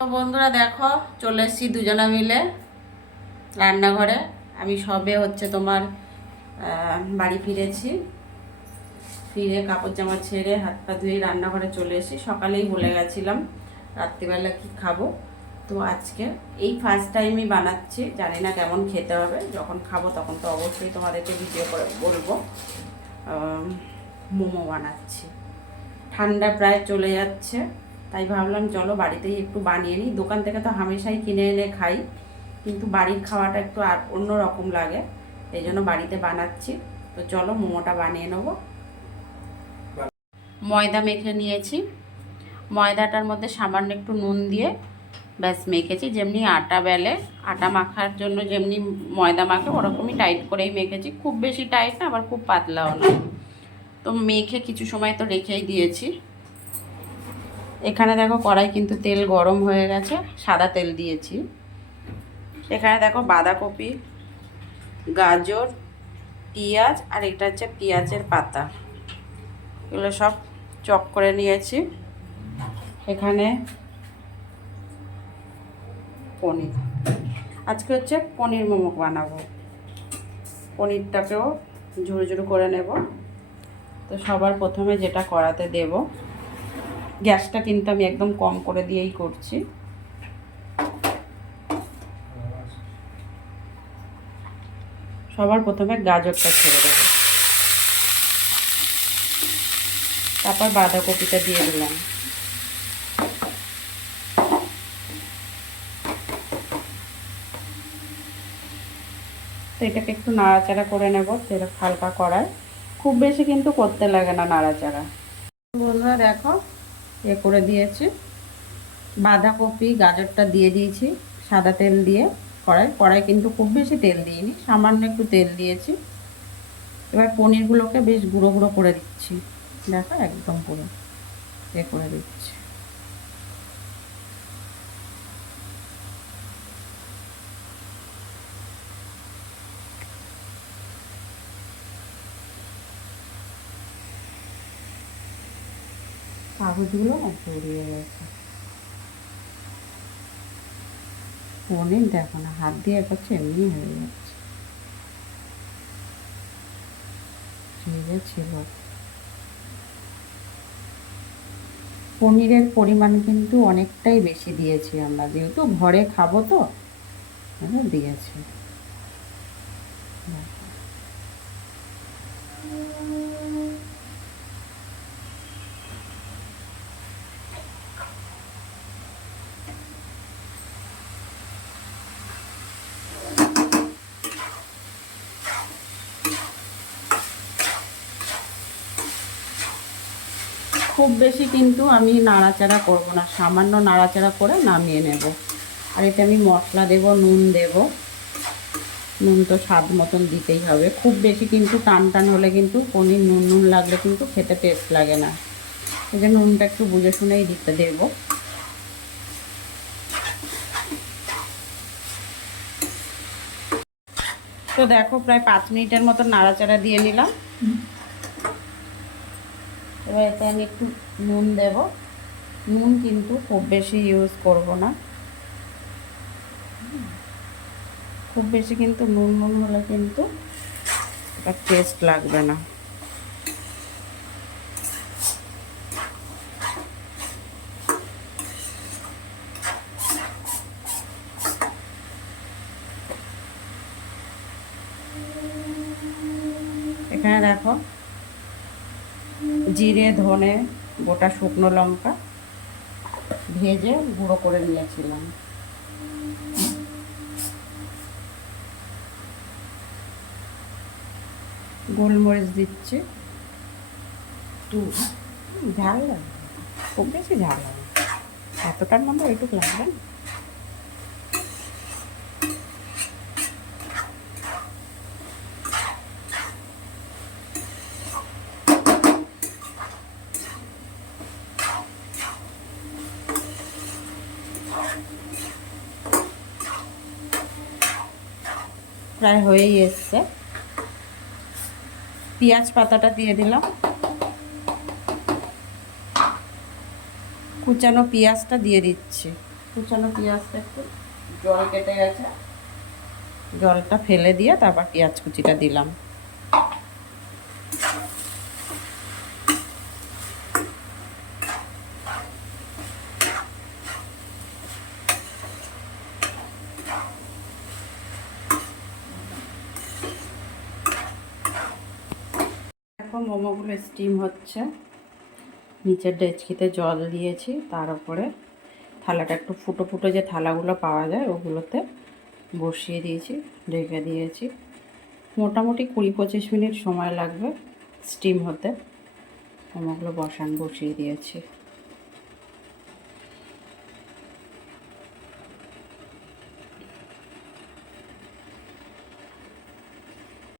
তো বন্ধুরা দেখো, চলে এসেছি দুজনা মিলে রান্নাঘরে। আমি সবে তোমার বাড়ি ফিরেছি। ফিরে কাপড় জামা ছেড়ে হাত পা ধুয়ে রান্নাঘরে চলে এসেছি। সকালেই বলে গেছিলাম রাত্রিবেলা কি খাবো। তো আজকে এই ফার্স্ট টাইমই বানাচ্ছি, জানি না কেমন খেতে হবে। যখন খাবো তখন তো অবশ্যই তোমাদেরকে ভিডিও করে বলবো। মোমো বানাচ্ছি। ঠান্ডা প্রায় চলে যাচ্ছে, তাই ভাবলাম চলো বাড়িতেই একটু বানিয়ে নিই। দোকান থেকে তো হামেশাই কিনে এনে খাই, কিন্তু বাড়ির খাওয়াটা একটু আর অন্য রকম লাগে, এই জন্য বাড়িতে বানাচ্ছি। তো চলো মোমোটা বানিয়ে নেবো। ময়দা মেখে নিয়েছি, ময়দাটার মধ্যে সামান্য একটু নুন দিয়ে ব্যাস মেখেছি। যেমনি আটা বেলে, আটা মাখার জন্য যেমনি ময়দা মাখে ওরকমই টাইট করেই মেখেছি। খুব বেশি টাইট না, আবার খুব পাতলাও না। তো মেখে কিছু সময় তো রেখেই দিয়েছি। এখানে দেখো কড়াই কিন্তু তেল গরম হয়ে গেছে, সাদা তেল দিয়েছি। এখানে দেখো বাঁধাকপি, গাজর, পেঁয়াজ আর এটা হচ্ছে পেঁয়াজের পাতা, এগুলো সব চপ করে নিয়েছি। এখানে পনির, আজকে পনির মোমো বানাবো। পনিরটাকেও ঝুরো ঝুরো করে নেব। তো সবার প্রথমে যেটা কড়াতে দেব, গ্যাসটা কিন্তু আমি একদম কম করে দিয়েই করছি। সবার প্রথমে গাজরটা ছেড়ে দেবো, তারপর বাঁধাকপিটা দিয়ে দিলাম। তো এটাকে একটু নাড়াচাড়া করে নেব তেল হালকা কড়ায়, খুব বেশি কিন্তু করতে লাগে না নাড়াচাড়া। বন্ধুরা দেখো করে দিয়েছি, বাঁধাকপি গাজরটা দিয়ে দিয়েছি সাদা তেল দিয়ে। কড়াই কিন্তু খুব বেশি তেল দিইনি, সামান্য একটু তেল দিয়েছি। এবার পনিরগুলোকে বেশ গুঁড়ো গুঁড়ো করে দিচ্ছি। দেখো একদম পুরো করে দিচ্ছি। কাগজগুলো না ছড়িয়ে গেছে। পনির দেখো না, হাত দিয়ে করছে এমনি হয়ে যাচ্ছে। ছিল পনিরের পরিমাণ কিন্তু অনেকটাই বেশি দিয়েছি আমরা, যেহেতু ঘরে খাবো তো দিয়েছি। খুব বেশি কিন্তু আমি নাড়াচাড়া করব না, সামান্য নাড়াচাড়া করে নামিয়ে নেব। আর এতে আমি মশলা দেব, নুন দেব। নুন তো স্বাদ মতন দিতেই হবে, খুব বেশি কিন্তু টান টান হলে কিন্তু পনির নুন নুন লাগলে কিন্তু খেতে টেস্ট লাগে না। এই যে নুনটা একটু বুঝে শুনেই দিতে দেব। তো দেখো প্রায় 5 মিনিটের মতো নাড়াচাড়া দিয়ে নিলাম। এবার এতে আমি একটু নুন দেব। নুন কিন্তু খুব বেশি ইউজ করব না, খুব বেশি কিন্তু নুন নুন হলে কিন্তু এটা টেস্ট লাগবে না। এখানে দেখো জিরে, ধনে, গোটা শুকনো লঙ্কা ভেজে গুঁড়ো করে নিয়েছিলাম। গোলমরিচ দিচ্ছি, ঝাল লাগে, খুব বেশি ঝাল লাগে, এতটার মধ্যে এইটুকু লাগবে না। প্রায় হয়েই এসছে। পেঁয়াজ পাতাটা দিয়ে দিলাম, কুচানো পেঁয়াজটা দিয়ে দিচ্ছি। কুচানো পেঁয়াজটা একটু জল কেটে গেছে, জলটা ফেলে দিয়ে তারপর পেঁয়াজ কুচিটা দিলাম। এখন মোমোগুলো স্টিম হচ্ছে, নিচের ডেচকিতে জল দিয়েছি, তার উপরে থালাটা একটু ফুটো ফুটো যে থালাগুলো পাওয়া যায় ওগুলোতে বসিয়ে দিয়েছি, ঢেকে দিয়েছি। মোটামুটি 20-25 মিনিট সময় লাগবে স্টিম হতে। মোমোগুলো বসিয়ে দিয়েছি।